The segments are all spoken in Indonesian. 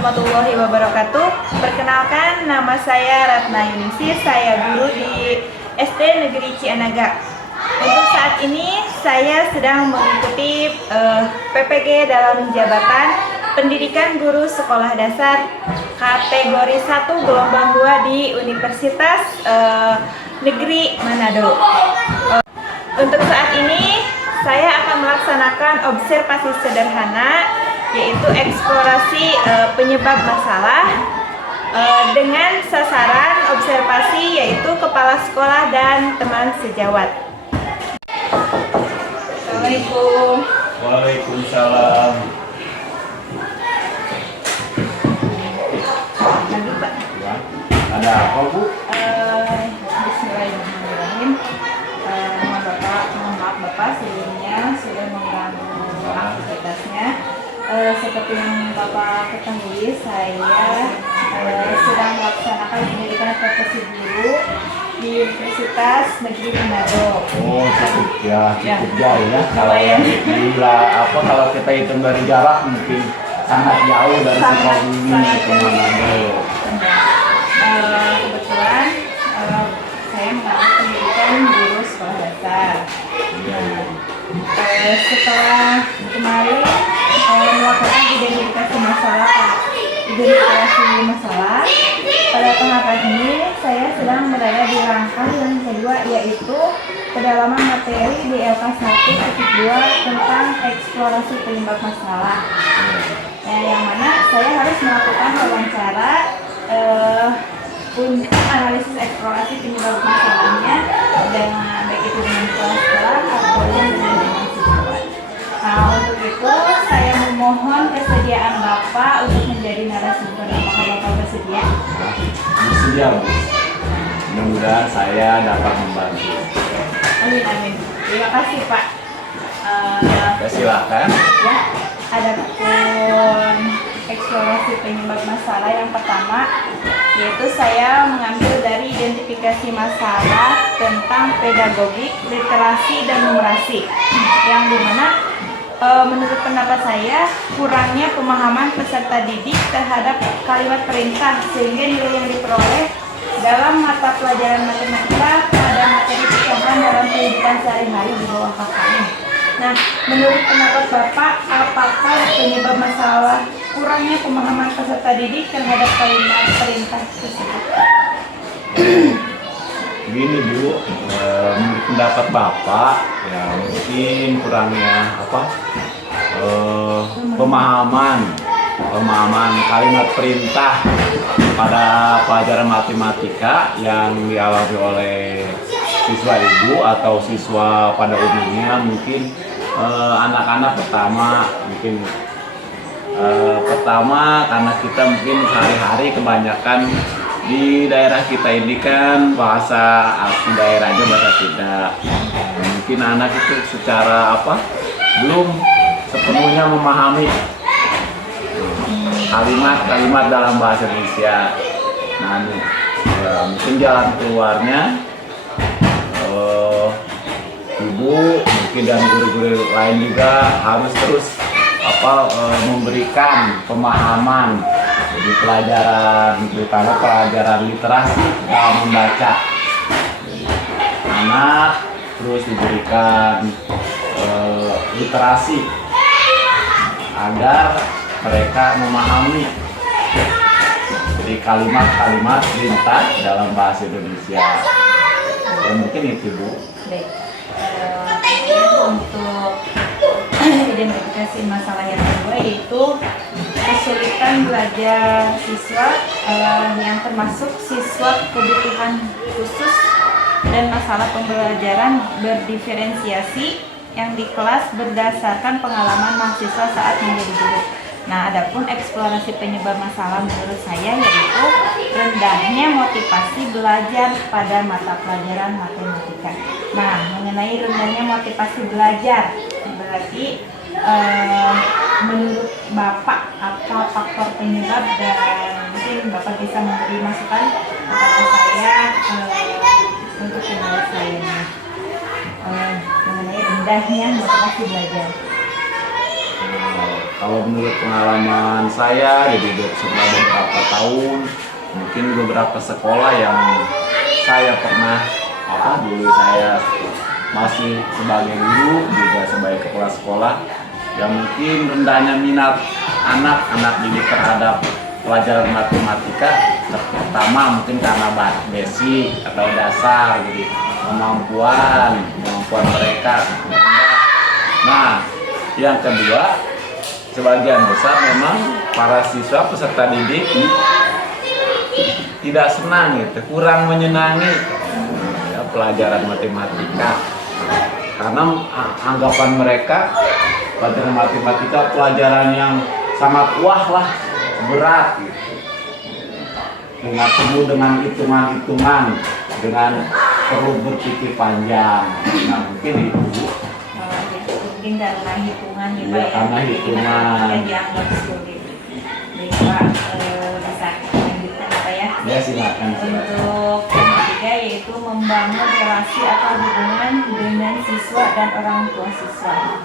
warahmatullahi wabarakatuh. Perkenalkan, nama saya Ratna Yuningsih, saya guru di SD Negeri Cianaga. Untuk saat ini saya sedang mengikuti PPG dalam jabatan Pendidikan Guru Sekolah Dasar kategori 1 gelombang 2 di Universitas Negeri Manado. Untuk saat ini saya akan melaksanakan observasi sederhana, yaitu eksplorasi penyebab masalah dengan sasaran observasi yaitu kepala sekolah dan teman sejawat. Assalamualaikum. Waalaikumsalam. Lagi Pak. Ya, ada apa Bu? Bismillahirrahmanirrahim. Mohon maaf Bapak sebelumnya sudah mengganggu aktivitasnya. Seperti yang Bapak ketahui, saya sedang melaksanakan pendidikan profesi guru di Universitas Negeri Manado. Oh, cukup ya. Ya. Kalau kalau kita hitung dari jarak mungkin sangat jauh dari Sukabumi ke Manado. Kebetulan saya mengambil pendidikan guru sekolah dasar. Setelah kemarin melakukan identifikasi masalah, pada tahapan ini saya sedang berada di langkah yang kedua, yaitu pendalaman materi di LK 1.2 tentang eksplorasi penyebab masalah. Yang mana saya harus melakukan wawancara untuk analisis eksplorasi penyebab masalahnya dengan baik itu dengan kepala sekolah ataupun dengan siswa. Nah, untuk itu saya memohon kesediaan Bapak untuk menjadi narasumber. Apakah Bapak bersedia? Bersedia Bu. Mudah-mudahan saya dapat membantu. Amin amin. Terima kasih Pak. Silakan. Ya, adapun eksplorasi penyebab masalah yang pertama, yaitu saya mengambil dari identifikasi masalah tentang pedagogik, literasi, dan numerasi, yang dimana menurut pendapat saya kurangnya pemahaman peserta didik terhadap kalimat perintah, sehingga nilai yang diperoleh dalam mata pelajaran matematika pada materi percobaan dalam kehidupan sehari-hari di bawah KKM. Nah, menurut pendapat Bapak, apakah penyebab masalah kurangnya pemahaman peserta didik terhadap kalimat perintah tersebut? Begini Bu, menurut pendapat Bapak ya mungkin kurangnya pemahaman kalimat perintah pada pelajaran matematika yang dialami oleh siswa ibu atau siswa pada umumnya. Mungkin anak-anak pertama karena kita mungkin sehari-hari kebanyakan di daerah kita ini kan bahasa asli daerah aja bahasa tidak. Mungkin anak itu secara belum sepenuhnya memahami kalimat-kalimat dalam bahasa Indonesia. Nah, mungkin jalan keluarnya ibu mungkin dan guru-guru lain juga harus terus memberikan pemahaman di pelajaran, terutama pelajaran literasi dalam membaca. Anak terus diberikan literasi agar mereka memahami jadi kalimat-kalimat perintah dalam bahasa Indonesia. Ya mungkin itu Bu. Baik. Untuk identifikasi masalah yang kedua, yaitu kesulitan belajar siswa yang termasuk siswa kebutuhan khusus dan masalah pembelajaran berdiferensiasi yang di kelas berdasarkan pengalaman mahasiswa saat menjadi guru. Nah, adapun eksplorasi penyebab masalah menurut saya yaitu rendahnya motivasi belajar pada mata pelajaran matematika. Nah, mengenai rendahnya motivasi belajar, berarti menurut Bapak apa faktor penyebab, dan mungkin Bapak bisa memberi masukan kepada saya untuk penyelesaiannya mengenai rendahnya motivasi belajar. Kalau menurut pengalaman saya, jadi setelah beberapa tahun, mungkin beberapa sekolah yang saya pernah dulu saya masih sebagai guru juga sebagai kepala sekolah, yang mungkin rendahnya minat anak-anak didik terhadap pelajaran matematika. Pertama mungkin karena basic atau dasar, jadi kemampuan mereka rendah. Nah, yang kedua, sebagian besar memang para siswa peserta didik tidak senang gitu, kurang menyenangi ya, pelajaran matematika, karena anggapan mereka pelajaran matematika pelajaran yang sangat wah lah, berat gitu, penuh dengan hitungan-hitungan, dengan perlu berpikir panjang. Nah, mungkin itu mungkin karena hitungan ya Pak, ya, karena hitungan yang dianggap sulit. Baik Pak, bisa lanjutkan Pak ya. Ya, silakan. Untuk yang ketiga yaitu membangun relasi atau hubungan dengan siswa dan orang tua siswa.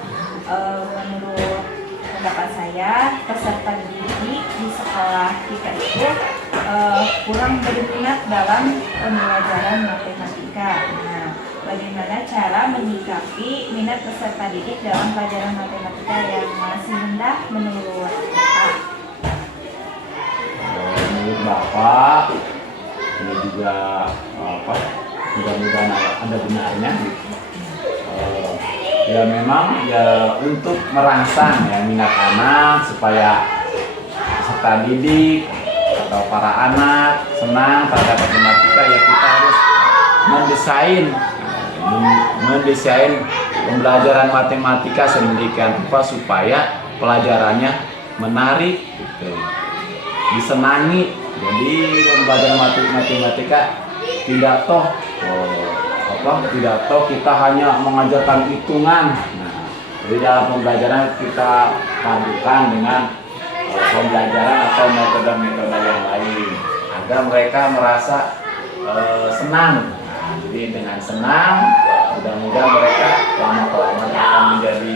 Menurut pendapat saya, peserta didik di sekolah kita itu kurang berminat dalam pembelajaran matematika. Nah, bagaimana cara menyikapi minat peserta didik dalam pelajaran matematika yang masih rendah menurut Bapak? Menurut Bapak, ini juga mudah-mudahan ada benarnya gitu. Ya memang ya untuk merangsang ya minat anak supaya peserta didik atau para anak senang terhadap matematika, ya kita harus mendesain pembelajaran matematika sedemikian rupa supaya pelajarannya menarik gitu, disenangi. Jadi pembelajaran matematika tidak kita hanya mengajarkan hitungan. Nah, jadi dalam pembelajaran kita padukan dengan pembelajaran atau metode-metode yang lain agar mereka merasa senang. Jadi dengan senang, mudah-mudahan mereka lama-kelamaan akan menjadi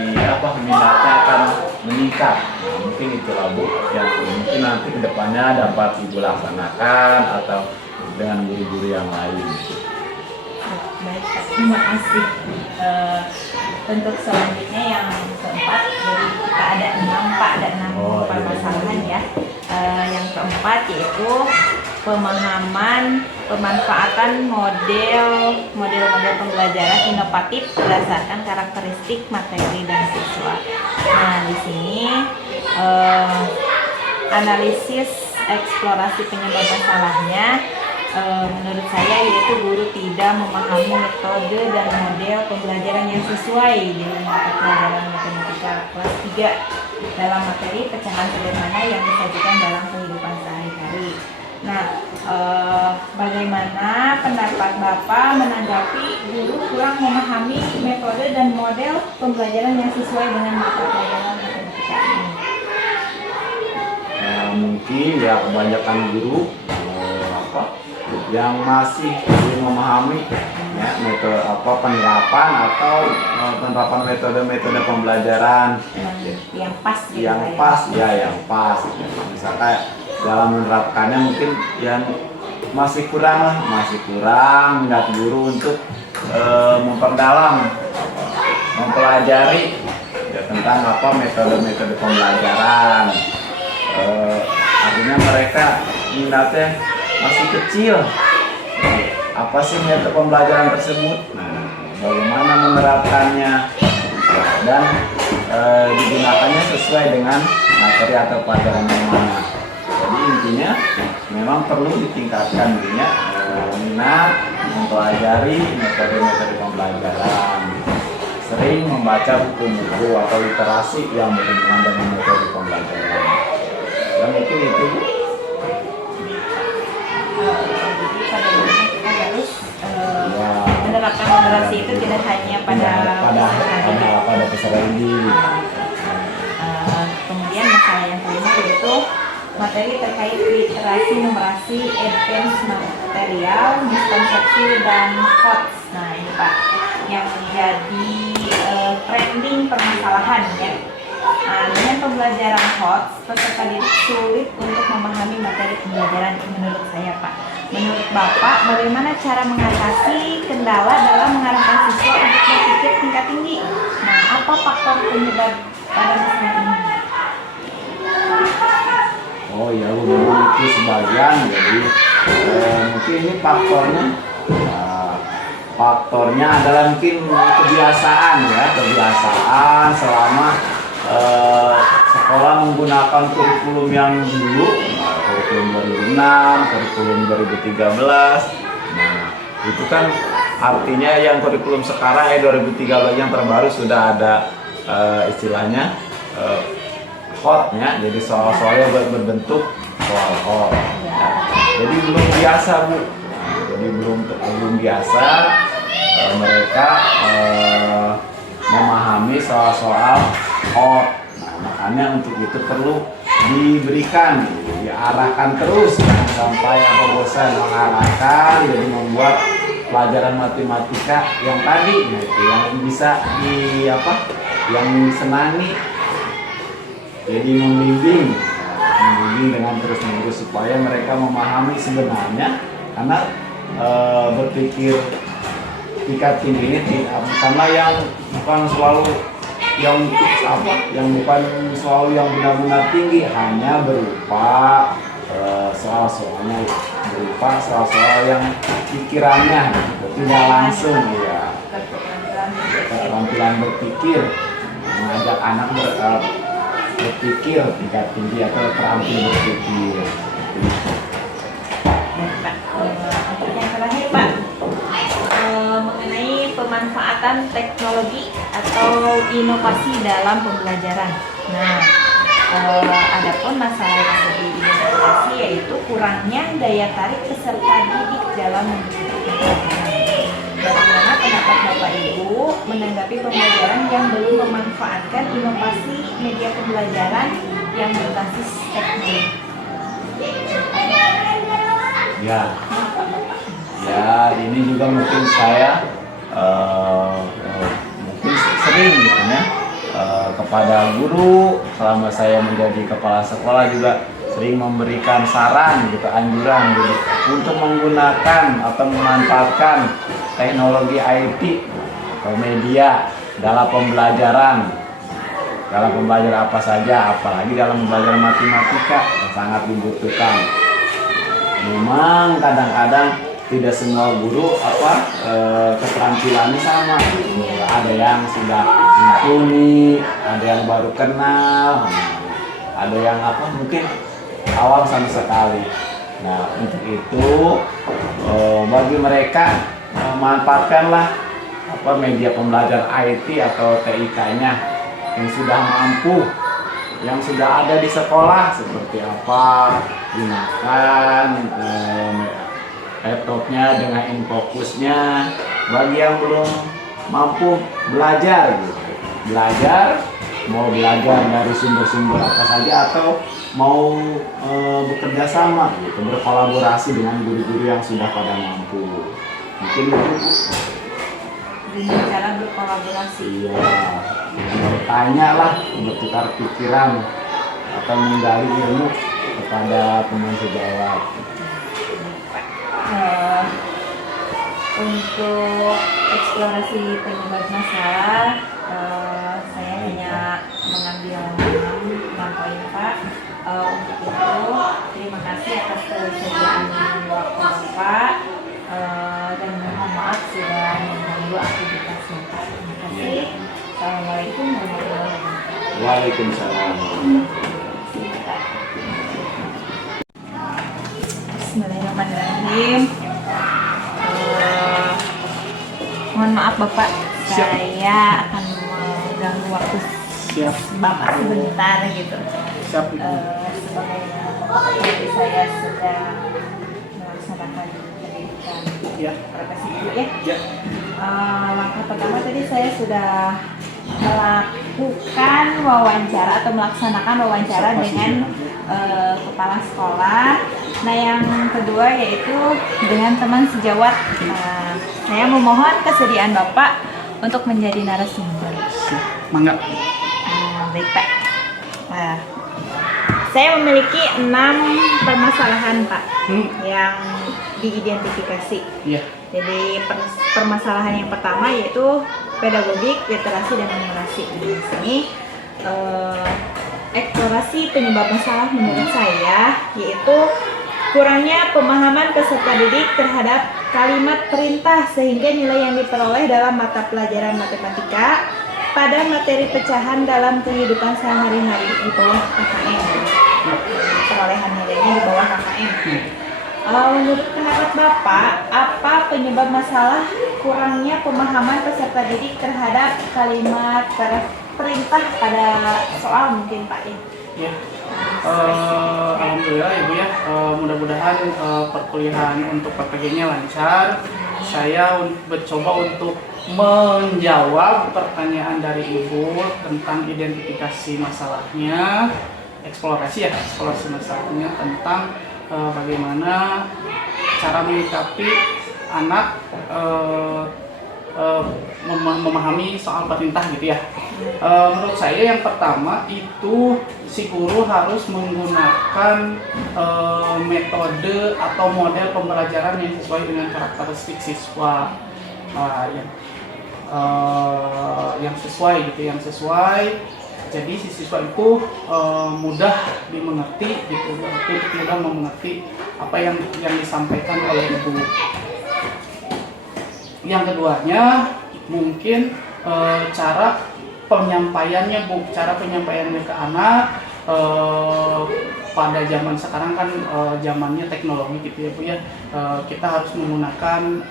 minatnya akan meningkat. Nah, mungkin itulah Bu yang mungkin nanti kedepannya dapat Ibu laksanakan atau dengan guru-guru yang lain. Baik, terima kasih. Untuk selanjutnya yang keempat, dari kita ada 6 Pak, ada 6 permasalahan ya. Yang keempat yaitu pemanfaatan model-model pembelajaran inovatif berdasarkan karakteristik materi dan siswa. Nah, di sini analisis eksplorasi penyebab masalahnya menurut saya yaitu guru tidak memahami metode dan model pembelajaran yang sesuai dengan mata pelajaran matematika kelas 3 dalam materi pecahan sederhana yang disajikan dalam kehidupan sehari-hari. Nah, bagaimana pendapat Bapak menanggapi guru kurang memahami metode dan model pembelajaran yang sesuai dengan mata pelajaran matematika ini? Mungkin ya kebanyakan guru yang masih belum memahami ya, metode penerapan atau penerapan metode-metode pembelajaran yang pas gitu, yang pas. Misalkan dalam menerapkannya mungkin yang masih kurang minat guru untuk mempelajari ya, tentang metode-metode pembelajaran. Artinya mereka minatnya masih kecil. Apa sih metode pembelajaran tersebut? Nah, bagaimana menerapkannya dan digunakannya sesuai dengan materi atau pelajaran yang mana. Jadi intinya memang perlu ditingkatkan minat mempelajari metode-metode pembelajaran. Sering membaca buku-buku atau literasi yang berhubungan dengan metode pembelajaran. Dan mungkin itu kita harus menerapkan moderasi itu tidak hanya pada peserta didik. Kemudian masalah yang kelima yaitu materi terkait literasi, numerasi, advance material, miskonsepsi dan hoax. Nah ini Pak yang menjadi trending permasalahan ya. Dengan pembelajaran HOTS, peserta didik sulit untuk memahami materi pembelajaran menurut saya, Pak. Menurut Bapak, bagaimana cara mengatasi kendala dalam mengarahkan siswa untuk berpikir tingkat tinggi? Nah, apa faktor penyebab pada masalah ini? Oh ya, memang itu sebagian. Jadi mungkin ini faktornya. Faktornya adalah mungkin kebiasaan ya, kebiasaan selama sekolah menggunakan kurikulum yang dulu, kurikulum 2006, kurikulum 2013. Nah, itu kan artinya yang kurikulum sekarang 2013 yang terbaru sudah ada istilahnya hotnya, jadi soal-soalnya berbentuk soal hot. Jadi belum biasa, Bu. Jadi belum biasa mereka memahami soal-soal hot. Nah, makanya untuk itu perlu diberikan, diarahkan terus sampai bosan, mengarahkan, jadi membuat pelajaran matematika yang tadi, itu yang bisa yang disenangi. Jadi membimbing dengan terus-menerus supaya mereka memahami sebenarnya, karena berpikir tingkat tinggi ini karena yang bukan selalu yang bukan selalu yang benar-benar tinggi, hanya berupa soal-soalnya, berupa soal-soal yang pikirannya tidak langsung ya, keterampilan berpikir, mengajak anak berpikir tingkat tinggi atau terampil berpikir. Yang terakhir, Pak, mengenai pemanfaatan teknologi atau inovasi dalam pembelajaran. Nah, adapun masalah yang terjadi di inovasi yaitu kurangnya daya tarik peserta didik dalam mengikuti pembelajaran. Bagaimana pendapat Bapak Ibu menanggapi pembelajaran yang belum memanfaatkan inovasi media pembelajaran yang berbasis teknologi? Ya, ini juga mungkin saya mungkin sering gitu ya, kepada guru selama saya menjadi kepala sekolah juga sering memberikan saran gitu, anjuran gitu, untuk menggunakan atau memanfaatkan teknologi IT atau media dalam pembelajaran apa saja, apalagi dalam pembelajaran matematika yang sangat dibutuhkan. Memang kadang-kadang tidak semua guru keterampilannya sama. Ada yang sudah mumpuni, ada yang baru kenal, ada yang mungkin awam sama sekali. Nah, untuk itu bagi mereka manfaatkanlah media pembelajaran IT atau TIK-nya yang sudah mampu, yang sudah ada di sekolah, seperti gunakan laptopnya dengan infokusnya. Bagi yang belum mampu belajar mau belajar dari sumber-sumber apa saja atau mau bekerja sama gitu, berkolaborasi dengan guru-guru yang sudah pada mampu. Mungkin itu Dengan cara berkolaborasi. Iya, bertanyalah, bertukar pikiran atau menggali ilmu kepada teman sejawat. Untuk eksplorasi penyebab masalah, saya hanya mengambil 6 poin, Pak. Untuk itu, terima kasih atas kesediaan waktu Bapak, dan mohon maaf sudah mengganggu aktivitasnya, Pak. Terima kasih. Assalamualaikum warahmatullahi wabarakatuh. Waalaikumsalam. Bismillahirrahmanirrahim. Mohon maaf Bapak, saya akan mengganggu waktu Bapak sebentar gitu. Sebagai Bapak, saya sedang melaksanakan pendidikan profesi guru ya. Langkah pertama tadi saya sudah melakukan wawancara atau melaksanakan wawancara dengan kepala sekolah. Nah, yang kedua yaitu dengan teman sejawat. Saya memohon kesediaan Bapak untuk menjadi narasumber. Mangga. Baik, Pak. Nah, saya memiliki 6 permasalahan Pak yang diidentifikasi. Iya. Jadi permasalahan yang pertama yaitu pedagogik, literasi, dan numerasi. Di sini eksplorasi penyebab masalah menurut saya yaitu kurangnya pemahaman peserta didik terhadap kalimat perintah sehingga nilai yang diperoleh dalam mata pelajaran matematika pada materi pecahan dalam kehidupan sehari-hari di bawah KKM. Perolehan nilainya di bawah KKM. Menurut pendapat Bapak, apa penyebab masalah kurangnya pemahaman peserta didik terhadap kalimat perintah pada soal mungkin Pak ya? Ya, alhamdulillah Ibu ya, mudah-mudahan perkuliahan untuk PPG-nya lancar. Saya mencoba untuk menjawab pertanyaan dari Ibu tentang identifikasi masalahnya, eksplorasi masalahnya tentang bagaimana cara menyikapi anak memahami soal perintah gitu ya. Menurut saya yang pertama itu si guru harus menggunakan metode atau model pembelajaran yang sesuai dengan karakteristik siswa, yang sesuai gitu, yang sesuai. Jadi si siswa itu mudah dimengerti gitu, untuk mudah mengerti apa yang disampaikan oleh ibu. Yang keduanya mungkin cara penyampaiannya Bu, cara penyampaiannya ke anak. Pada zaman sekarang kan zamannya teknologi gitu ya Bu ya, kita harus menggunakan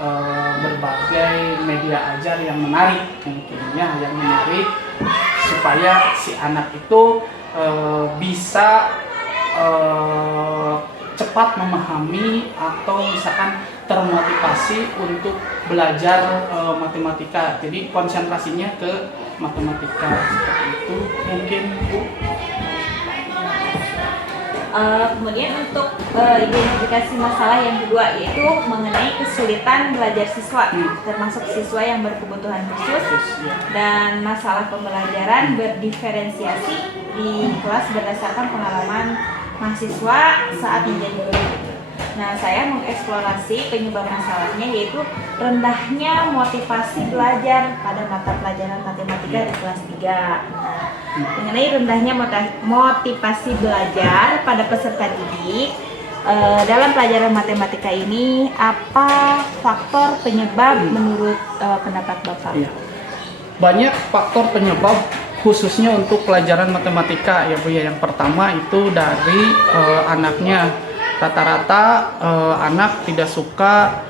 berbagai media ajar yang menarik, mungkinnya yang menarik supaya si anak itu bisa cepat memahami atau misalkan termotivasi untuk belajar matematika. Jadi konsentrasinya ke matematika seperti itu mungkin Bu. Kemudian untuk identifikasi masalah yang kedua yaitu mengenai kesulitan belajar siswa, termasuk siswa yang berkebutuhan khusus dan masalah pembelajaran berdiferensiasi di kelas berdasarkan pengalaman mahasiswa saat menjadi guru. Nah, saya mengeksplorasi penyebab masalahnya yaitu rendahnya motivasi belajar pada mata pelajaran matematika di kelas 3. Nah, mengenai rendahnya motivasi belajar pada peserta didik dalam pelajaran matematika ini, apa faktor penyebab menurut pendapat Bapak? Iya. Banyak faktor penyebab khususnya untuk pelajaran matematika ya Bu ya. Yang pertama itu dari anaknya. Rata-rata anak tidak suka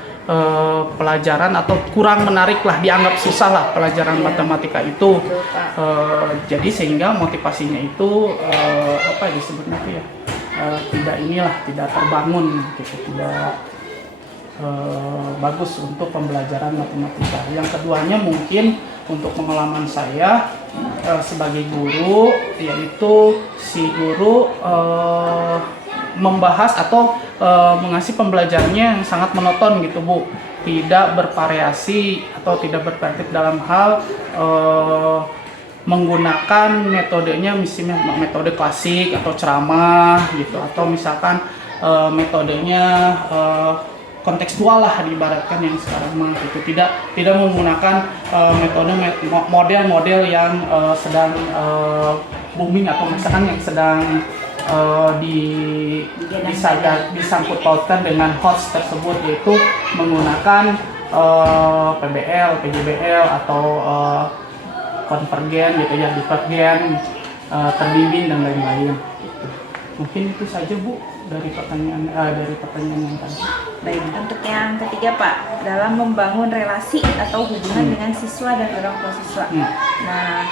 pelajaran atau kurang menarik lah, dianggap susah lah pelajaran matematika itu. Jadi sehingga motivasinya itu apa disebutnya itu ya, tidak terbangun gitu, tidak bagus untuk pembelajaran matematika. Yang keduanya mungkin untuk pengalaman saya sebagai guru, yaitu si guru membahas atau mengasih pembelajarannya yang sangat monoton gitu Bu, tidak bervariasi atau tidak berkreatif dalam hal menggunakan metodenya misalnya metode klasik atau ceramah gitu, atau misalkan metodenya kontekstual lah diibaratkan yang sekarang mah gitu, tidak menggunakan model-model yang sedang booming atau misalkan yang sedang disangkut pautkan dengan host tersebut, yaitu menggunakan PBL, PJBL atau konvergen gitu ya, divergen, terbimbing dan lain-lain. Mungkin itu saja Bu dari pertanyaan yang tadi. Baik, untuk yang ketiga Pak, dalam membangun relasi atau hubungan dengan siswa dan orang tua siswa. Nah,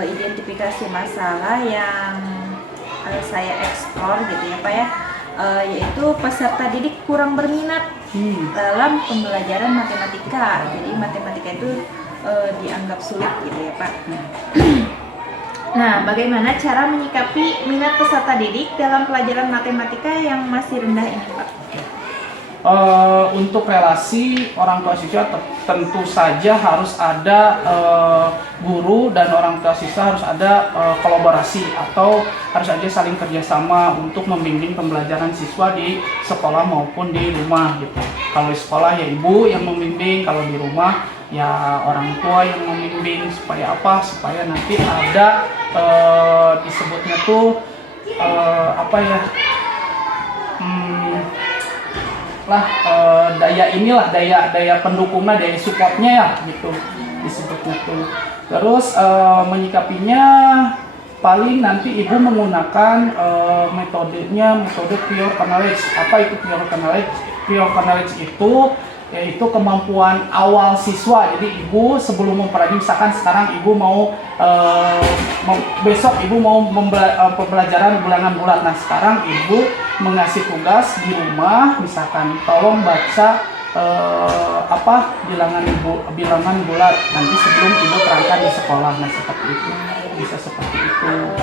identifikasi masalah yang saya eksplor gitu ya Pak ya, yaitu peserta didik kurang berminat dalam pembelajaran matematika. Jadi matematika itu dianggap sulit gitu ya Pak. Nah, bagaimana cara menyikapi minat peserta didik dalam pelajaran matematika yang masih rendah ini Pak? untuk relasi orang tua siswa tentu saja harus ada guru dan orang tua siswa harus ada kolaborasi atau harus aja saling kerjasama untuk membimbing pembelajaran siswa di sekolah maupun di rumah gitu. Kalau di sekolah ya ibu yang membimbing, kalau di rumah ya orang tua yang membimbing. Supaya apa? Supaya nanti ada disebutnya tuh daya pendukungnya, daya supportnya ya gitu disebutnya tuh. Terus menyikapinya paling nanti ibu menggunakan metode pure knowledge. Apa itu pure knowledge? Pure knowledge itu yaitu kemampuan awal siswa. Jadi ibu sebelum mempelajari, misalkan sekarang ibu mau besok ibu mau pembelajaran bilangan bulat. Nah sekarang ibu mengasih tugas di rumah, misalkan tolong baca bilangan bulat nanti sebelum ibu terangkan di sekolah. Nah seperti itu, bisa seperti itu.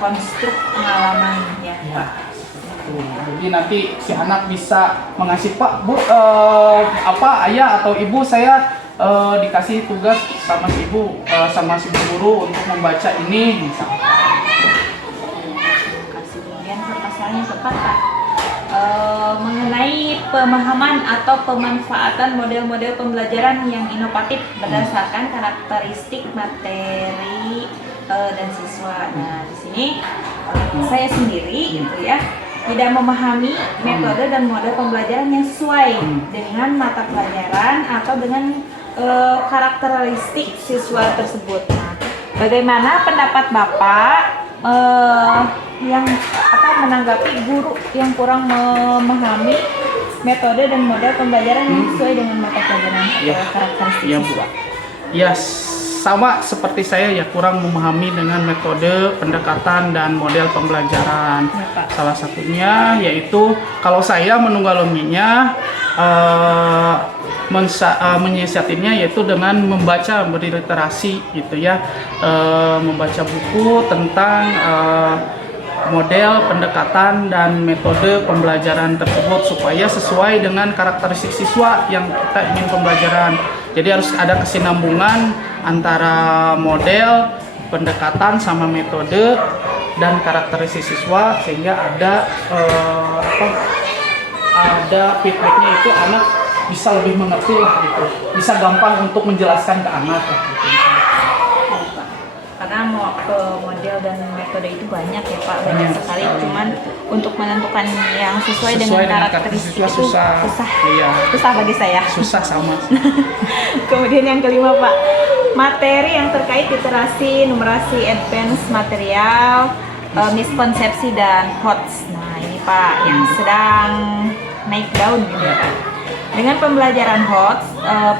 Konstruk pengalaman ya. Ya. Jadi nanti si anak bisa mengasih, Pak, Bu, ayah atau ibu, saya dikasih tugas sama si ibu, sama si guru untuk membaca ini misalnya. Kemudian permasalahannya tepat Pak, mengenai pemahaman atau pemanfaatan model-model pembelajaran yang inovatif berdasarkan karakteristik materi dan siswa. Nah di sini saya sendiri gitu ya tidak memahami metode dan model pembelajaran yang sesuai dengan mata pelajaran atau dengan karakteristik siswa tersebut. Nah, bagaimana pendapat Bapak yang menanggapi guru yang kurang memahami metode dan model pembelajaran yang sesuai dengan mata pelajaran atau karakteristik siswa? Ya, sama seperti saya ya, kurang memahami dengan metode pendekatan dan model pembelajaran. Ya, salah satunya yaitu kalau saya menunggaluminya menyiasatinya yaitu dengan membaca, berliterasi gitu ya, membaca buku tentang model pendekatan dan metode pembelajaran tersebut supaya sesuai dengan karakteristik siswa yang kita ingin pembelajaran. Jadi harus ada kesinambungan antara model, pendekatan sama metode dan karakteristik siswa sehingga ada feedbacknya itu anak bisa lebih mengerti lah gitu, bisa gampang untuk menjelaskan ke anak gitu. Karena model dan metode itu banyak ya Pak, banyak sekali. Cuman untuk menentukan yang sesuai dengan karakteristik itu susah. Iya. Susah bagi saya. Susah sama. Kemudian yang kelima Pak, materi yang terkait literasi, numerasi, advance material, miskonsepsi dan HOTS. Nah ini Pak yang sedang naik daun gitu ya Pak. Dengan pembelajaran HOTS,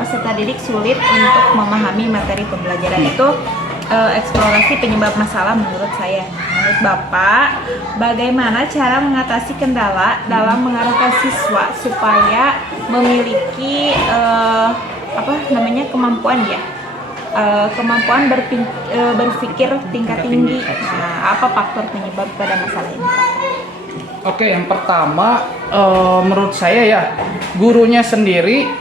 peserta didik sulit untuk memahami materi pembelajaran itu. Eksplorasi penyebab masalah menurut saya. Menurut Bapak, bagaimana cara mengatasi kendala dalam mengarahkan siswa supaya memiliki kemampuan berpikir tingkat tinggi. Nah, apa faktor penyebab pada masalah ini? Oke, yang pertama menurut saya ya, gurunya sendiri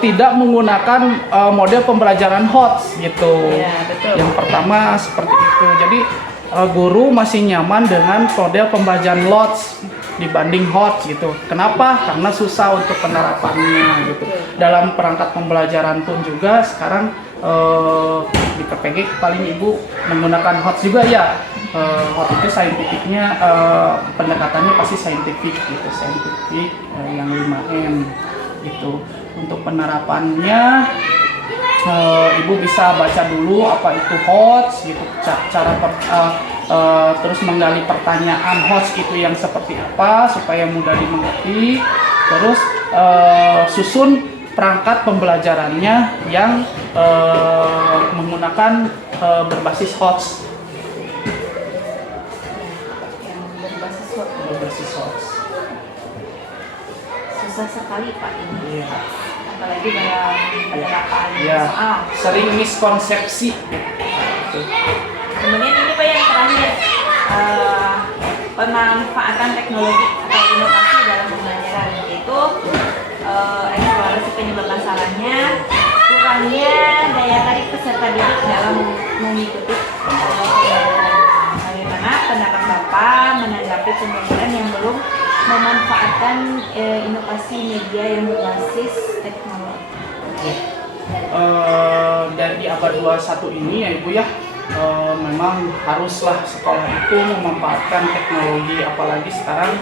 tidak menggunakan model pembelajaran HOTS gitu. Ya, betul. Yang pertama seperti itu. Jadi guru masih nyaman dengan model pembelajaran LOTS dibanding HOTS gitu. Kenapa? Karena susah untuk penerapannya gitu. Dalam perangkat pembelajaran pun juga sekarang di PPG paling ibu menggunakan HOTS juga ya. HOTS itu saintifiknya pendekatannya pasti saintifik gitu, saintifik yang 5M gitu. Untuk penerapannya ibu bisa baca dulu apa itu HOTS gitu, cara terus menggali pertanyaan HOTS itu yang seperti apa supaya mudah dimengerti. Terus susun perangkat pembelajarannya yang menggunakan berbasis HOTS. Berbasis HOTS. Susah sekali Pak ini. Iya. Apalagi dalam penerapan Ya, soal. sering miskonsepsi. Kemudian ini Pak yang terakhir, pemanfaatan teknologi atau inovasi dalam pembelajaran, yaitu pembelajaran yang belum memanfaatkan inovasi media yang berbasis teknologi. Ya. Dari abad 21 ini ya Ibu ya, memang haruslah sekolah itu memanfaatkan teknologi, apalagi sekarang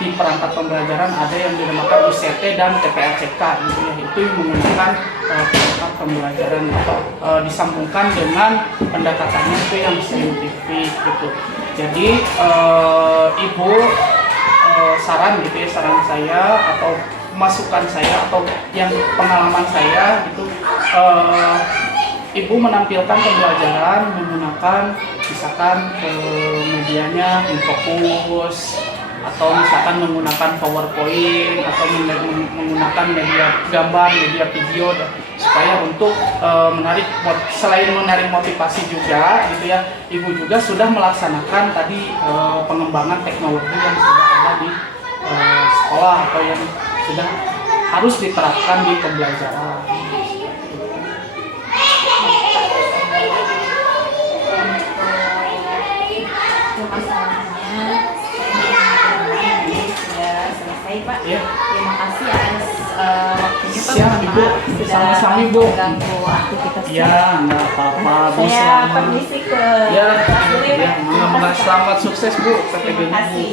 di perangkat pembelajaran ada yang dinamakan UCT dan TPACK gitu ya, itu menggunakan perangkat pembelajaran atau disambungkan dengan pendekatannya itu yang saintifik gitu. Jadi Ibu, saran gitu ya, saran saya atau masukan saya atau yang pengalaman saya gitu, Ibu menampilkan pembelajaran menggunakan misalkan medianya Infocus atau misalkan menggunakan PowerPoint atau menggunakan media gambar, media video supaya untuk selain menarik motivasi juga gitu ya, Ibu juga sudah melaksanakan tadi pengembangan teknologi yang sudah ada di sekolah atau yang sudah harus diterapkan di pembelajaran. Masalahnya sudah selesai Pak. Ya. Terima kasih atas waktunya Pak. Siap, Ibu. Sudah Sama-sama, Ibu. mengganggu aktivitas Ya, nggak apa-apa, Bu. Saya Selamat. permisi ke Ya, kelas dulu ya, Pak. ya, Terima kasih, Pak. selamat sukses Bu. Terima kasih.